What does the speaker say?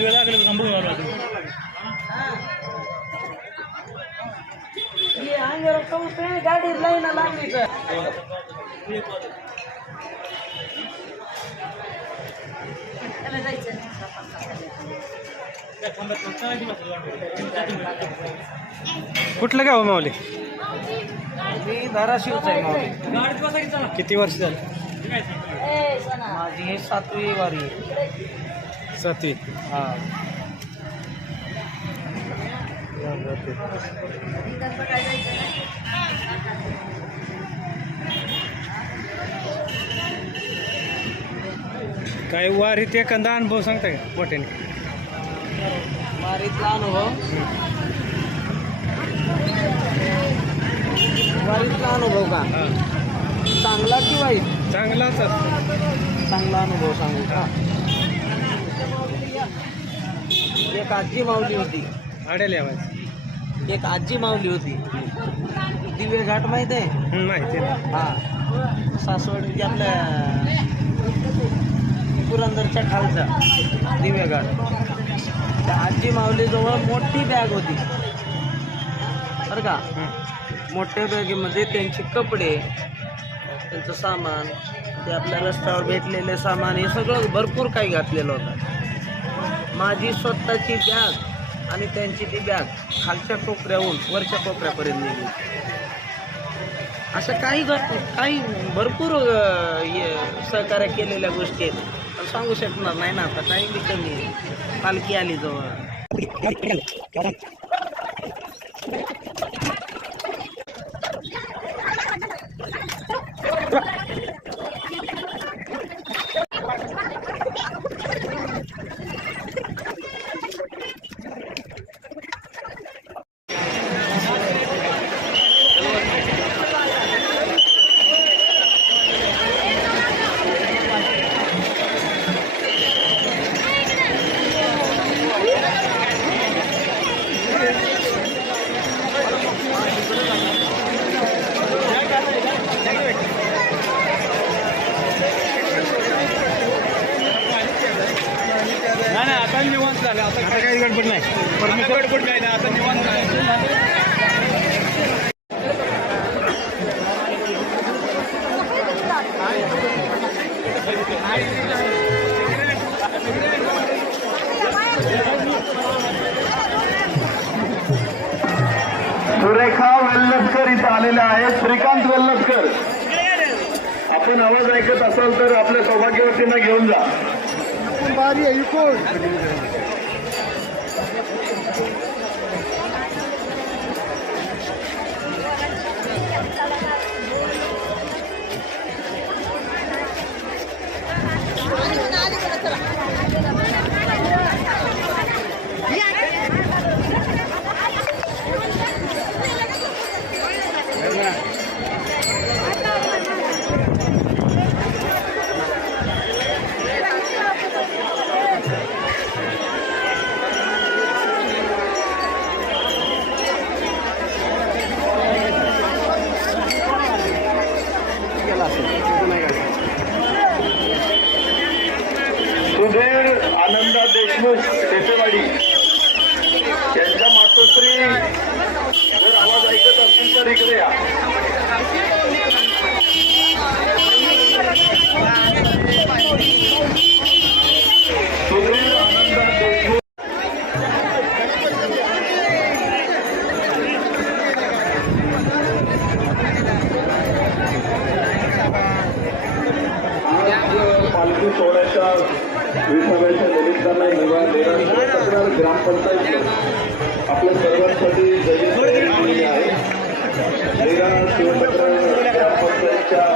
वेळ लागले थांबून आलो गाडी लाईन लागली कुठलं गाव माऊली? मी धाराशिवचा आहे माऊली. किती वर्ष झालं? माझी हे 7वी वारी आहे. 7वी. हा. काय वारीत एखादा अनुभव सांगता का मोठ्याने? वारीतला अनुभव. वारीतला अनुभव का? चांगला की वाईट? चांगलाच. चांगला अनुभव सांगू का? एक आजी माऊली होती. आड्याला यावायचं. एक आजी माऊली होती. दिवे घाट माहित आहे? माहिती आहे. हा. सासवड आपल्या पुरंदरच्या खालचा दिवे घाट. त्या आजी माऊलीजवळ मोठी बॅग होती बरं का. मोठ्या बॅगेमध्ये त्यांचे कपडे, त्यांचं सामान, ते आपल्या रस्त्यावर भेटलेले सामान, हे सगळं भरपूर काही घातलेलं होतं. माझी स्वतःची बॅग आणि त्यांची ती बॅग खालच्या कोपऱ्याहून वरच्या कोपऱ्यापर्यंत निघली. असं काही भरपूर सहकार्य केलेल्या गोष्टी आहेत. पण सांगू शकणार नाही ना आता. टाईम बी कमी आहे. पालखी आली जवळ. नाही आता निवांत झालं. आता काही गडबड नाही. गडबड नाही ना. आता निवांत आहे. सुरेखा वेल्लसकर इथं आलेल्या आहेत. श्रीकांत वेल्लसकर, आपण आवाज ऐकत असाल तर आपल्या सौभाग्यवतींना घेऊन जा. बारी आहे कोण? सुधीर आनंदा देशमुख टेपेवाडी यांच्या मातोश्री जर आवाज ऐकत असतील तर इकडे या. सुधीर आनंदा देशमुख पालखी सोहळ्याच्या 20व्या निमित्तानं ग्रामपंचायत आपल्या सर्वांसाठी आहे. ग्रामपंचायतच्या